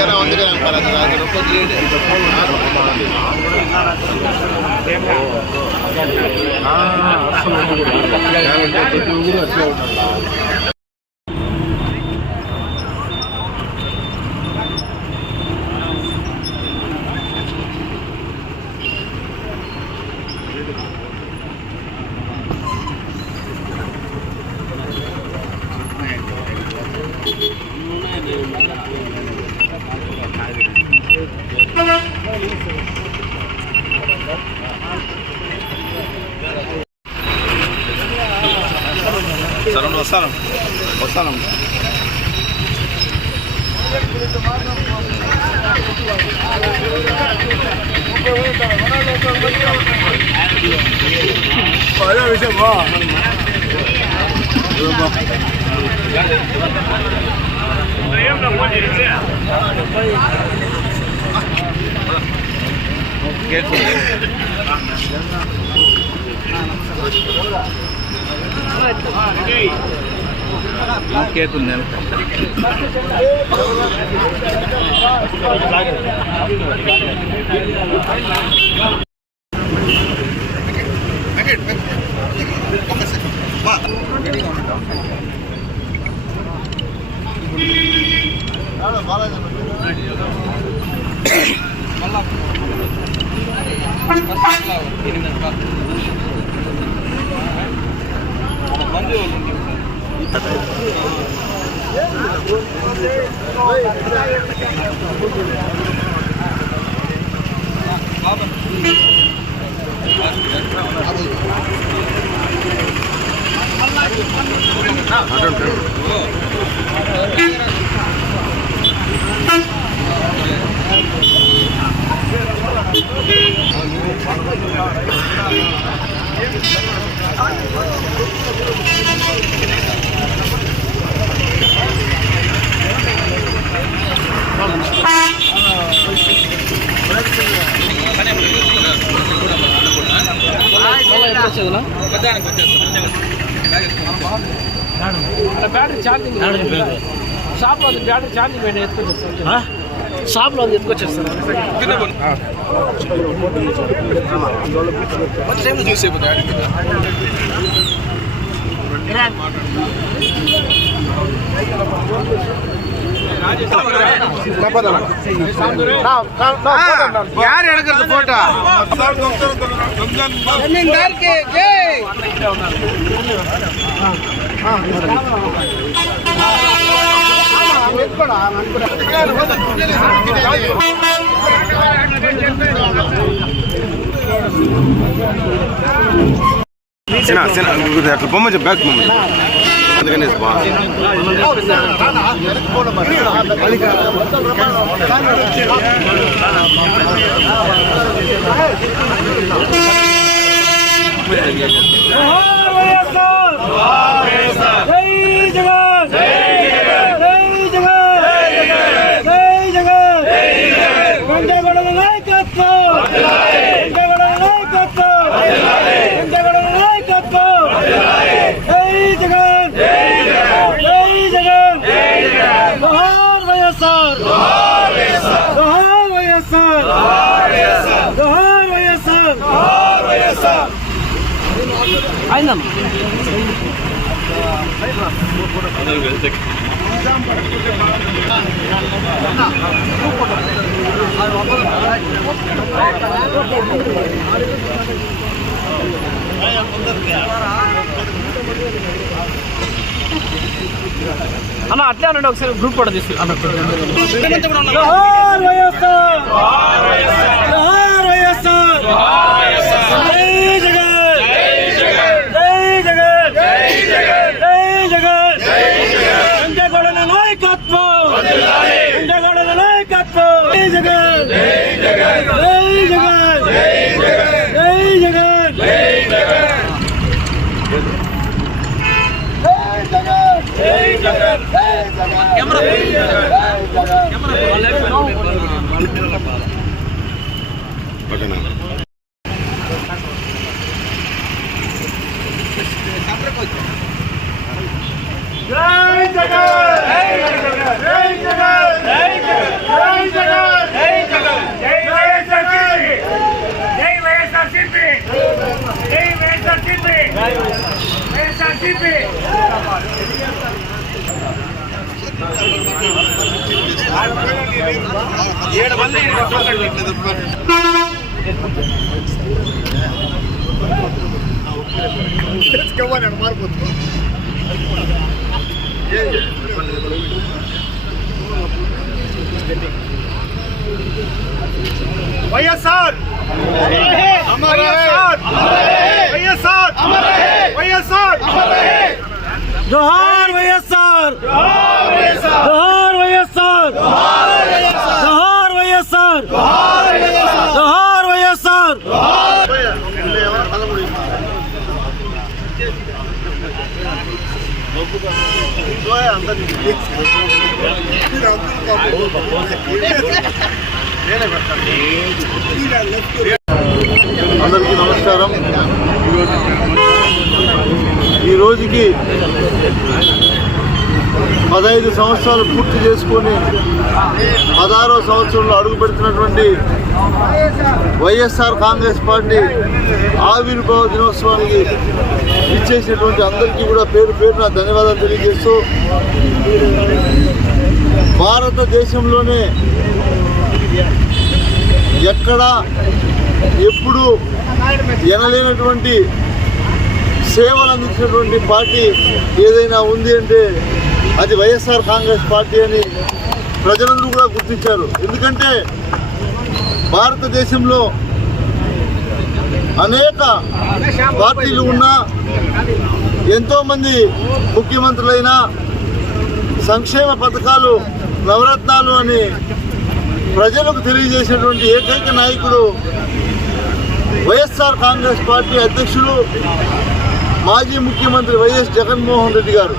ಜನ ಒಂದು ಕಡೆ ಅಂತಾರೆ వస్తాను కేతుంది బ్యాటరీ ఛార్జింగ్ షాప్లో అది బ్యాటరీ ఛార్జింగ్ పెట్టి ఎత్తుకొచ్చేస్తాను షాప్లో అది ఎత్తుకొచ్చేస్తాను చూసే ಯಾರು ಹೇಳ್ಕರ್ದು ಫೋಟೋ ಜಮೀನ್ದಾರ್ ಕೆ ಜೈ అట్లా బొమ్మ బ్యాక్ బొమ్మ అందుకనే అయినా అన్న అట్లే అనండి ఒకసారి గ్రూప్ కూడా తీసుకు వైఎస్ఆర్ వైఎస్ఆర్ వైఎస్ఆర్ జోహార్ వైఎస్ఆర్ జోహార్ వైఎస్ఆర్ జోహార్ వైఎస్ఆర్ జోహార్ వైఎస్ఆర్ అందరికీ నమస్కారం. ఈ రోజుకి 15 సంవత్సరాలు పూర్తి చేసుకొని 16వ సంవత్సరంలో అడుగు పెడుతున్నటువంటి వైఎస్ఆర్ కాంగ్రెస్ పార్టీ ఆవిర్భావ దినోత్సవానికి ఇచ్చేసినటువంటి అందరికీ కూడా పేరు పేరున ధన్యవాదాలు తెలియజేస్తూ, భారతదేశంలోనే ఎక్కడా ఎప్పుడు ఎనలేనటువంటి సేవలు అందించినటువంటి పార్టీ ఏదైనా ఉంది అంటే అది వైఎస్ఆర్ కాంగ్రెస్ పార్టీ అని ప్రజలందరూ కూడా గుర్తించారు. ఎందుకంటే భారతదేశంలో అనేక పార్టీలు ఉన్నా, ఎంతోమంది ముఖ్యమంత్రులైనా సంక్షేమ పథకాలు నవరత్నాలు అని ప్రజలకు తెలియజేసినటువంటి ఏకైక నాయకుడు వైఎస్ఆర్ కాంగ్రెస్ పార్టీ అధ్యక్షుడు మాజీ ముఖ్యమంత్రి వైఎస్ జగన్మోహన్ రెడ్డి గారు.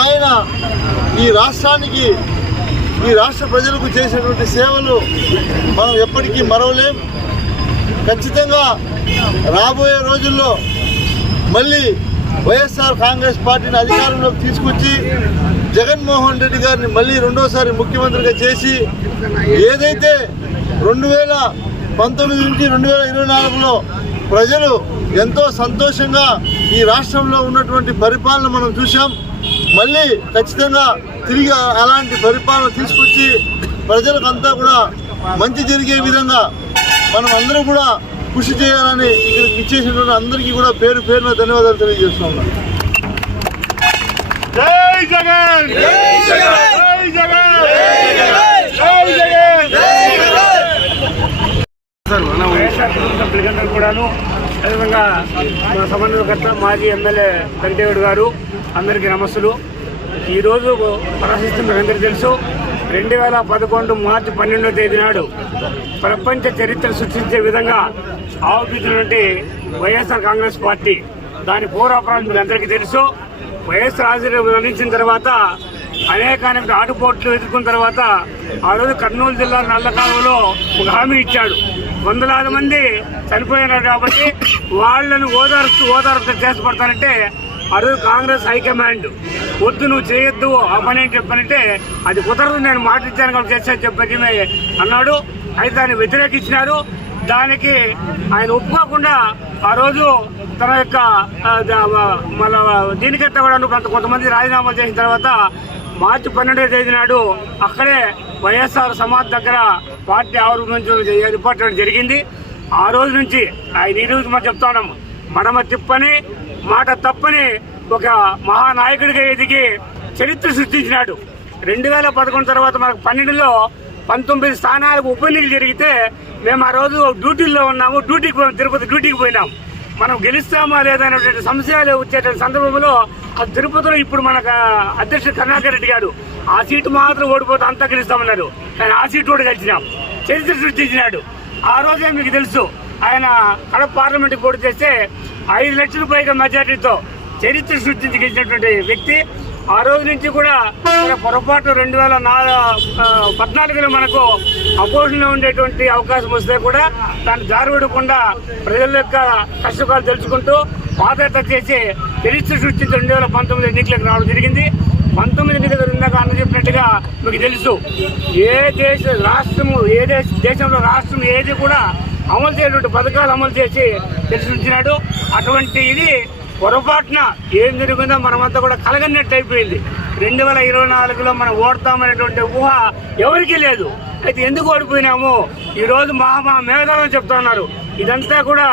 ఆయన ఈ రాష్ట్రానికి, ఈ రాష్ట్ర ప్రజలకు చేసినటువంటి సేవలు మనం ఎప్పటికీ మరవలేం. ఖచ్చితంగా రాబోయే రోజుల్లో మళ్ళీ వైఎస్ఆర్ కాంగ్రెస్ పార్టీని అధికారంలోకి తీసుకొచ్చి జగన్మోహన్ రెడ్డి గారిని మళ్ళీ రెండోసారి ముఖ్యమంత్రిగా చేసి, ఏదైతే 2019 నుంచి 2024లో ప్రజలు ఎంతో సంతోషంగా ఈ రాష్ట్రంలో ఉన్నటువంటి పరిపాలన మనం చూసాం, మళ్ళీ ఖచ్చితంగా తిరిగి అలాంటి పరిపాలన తీసుకొచ్చి ప్రజలకంతా కూడా మంచి జరిగే విధంగా మనం అందరూ కూడా కృషి చేయాలని ఇక్కడికి ఇచ్చేసినటువంటి అందరికీ కూడా పేరు పేరున ధన్యవాదాలు తెలియజేస్తున్నాం. జై జగన్, జై జగన్, జై జగన్, జై జగన్, జై జగన్. వైఎస్ఆర్ సభ్యులందరూ కూడాను, అదేవిధంగా మా సమన్వయకర్త మాజీ ఎమ్మెల్యే వెంకటేవుడు గారు అందరికీ నమస్సులు. ఈరోజు ప్రదర్శిస్తున్న అందరికీ తెలుసు, 2011 మార్చి 12వ తేదీ నాడు ప్రపంచ చరిత్ర సృష్టించే విధంగా ఆవిర్భవించినటువంటి వైఎస్ఆర్ కాంగ్రెస్ పార్టీ, దాని పూర్వాపరాలు మీకు అందరికీ తెలుసు. వైఎస్ఆర్ ఆశీర్వాదం అందించిన తర్వాత అనేక ఆటుపోట్లు ఎదుర్కొన్న తర్వాత ఆ రోజు కర్నూలు జిల్లా నల్లకాలువలో ఒక హామీ ఇచ్చాడు. వందలాది మంది చనిపోయినారు కాబట్టి వాళ్లను ఓదార్పు చేసి ఆ రోజు కాంగ్రెస్ హైకమాండ్ వద్దు, నువ్వు చేయొద్దు ఆ పని అని చెప్పనంటే అది కుదరదు, నేను మాట ఇచ్చాను కాబట్టి చేస్తాను చెప్పని అన్నాడు. అయితే దాన్ని వ్యతిరేకించినారు. దానికి ఆయన ఒప్పుకోకుండా ఆ రోజు తన యొక్క మళ్ళా దీనికంతా కూడా కొంతమంది రాజీనామాలు చేసిన తర్వాత మార్చి 12వ తేదీ నాడు అక్కడే వైఎస్ఆర్ సమాధి దగ్గర పార్టీ ఆవిర్భవించడం ఏర్పాటు జరిగింది. ఆ రోజు నుంచి ఆయన ఈ రోజు మనం చెప్తా ఉన్నాము, మడమ తిప్పని మాట తప్పని ఒక మహానాయకుడిగా ఎదిగి చరిత్ర సృష్టించినాడు. 2011 తర్వాత మనకు 12లో 19 స్థానాలకు ఉప ఎన్నికలు జరిగితే మేము ఆ రోజు డ్యూటీల్లో ఉన్నాము. తిరుపతి డ్యూటీకి పోయినాం. మనం గెలుస్తామా లేదా అనేటువంటి సంశయాలు వచ్చేటువంటి సందర్భంలో తిరుపతిలో ఇప్పుడు మనకు అధ్యక్షుడు కరుణాకర్ రెడ్డి గారు ఆ సీటు మాత్రం ఓడిపోతే అంతా గెలుస్తామన్నారు. ఆయన ఆ సీటు కూడా గెలిచినాం. చరిత్ర సృష్టించినాడు. ఆ రోజే మీకు తెలుసు, ఆయన కడప పార్లమెంట్కి పోటీ చేస్తే 5 లక్షల పైగా మెజార్టీతో చరిత్ర సృష్టించి గెలిచినటువంటి వ్యక్తి. ఆ రోజు నుంచి కూడా పొరపాటు 2014లో మనకు అపోజిషన్లో ఉండేటువంటి అవకాశం వస్తే కూడా దాన్ని జారవిడకుండా ప్రజల యొక్క కష్టకాలు తెలుసుకుంటూ పాదయాత్ర చేసి చరిత్ర సృష్టించి 2019 ఎన్నికలకు రావడం జరిగింది. 19 ఎన్నికలు ఇందాక అన్న చెప్పినట్టుగా మీకు తెలుసు, ఏ దేశంలో రాష్ట్రం ఏది కూడా అమలు చేయటువంటి పథకాలు అమలు చేసి తెలిసించినాడు. అటువంటి ఇది పొరపాటున ఏం జరిగిందో మనమంతా కూడా కలగన్నట్టు అయిపోయింది. 2024లో మనం ఓడతామనేటువంటి ఊహ ఎవరికీ లేదు. అయితే ఎందుకు ఓడిపోయినాము ఈరోజు మహా మేధావులు చెప్తా ఉన్నారు. ఇదంతా కూడా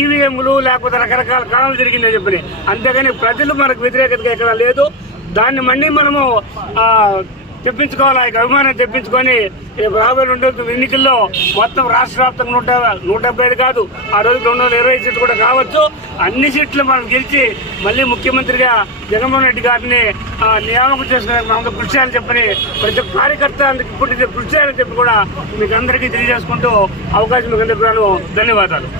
ఈవీఎంలు లేకపోతే రకరకాల కారణాలు జరిగిందని చెప్పి, అంతేగాని ప్రజలు మనకు వ్యతిరేకతగా ఎక్కడ లేదు. దాన్ని మళ్ళీ మనము తెప్పించుకోవాలి, అభిమానం తెప్పించుకొని రాబోయే 2029 ఎన్నికల్లో మొత్తం రాష్ట్ర వ్యాప్తంగా 175 కాదు, ఆ రోజు 220 సీట్లు కూడా కావచ్చు. అన్ని సీట్లు మనం గెలిచి మళ్ళీ ముఖ్యమంత్రిగా జగన్మోహన్ రెడ్డి గారిని నియామకం చేసుకునే మనం కృషి చేయాలని చెప్పని ప్రతి ఒక్క కార్యకర్త ఇప్పుడు కృషి చేయాలని చెప్పి కూడా మీకు అందరికీ తెలియజేసుకుంటూ అవకాశం మీకు అందరికీ ధన్యవాదాలు.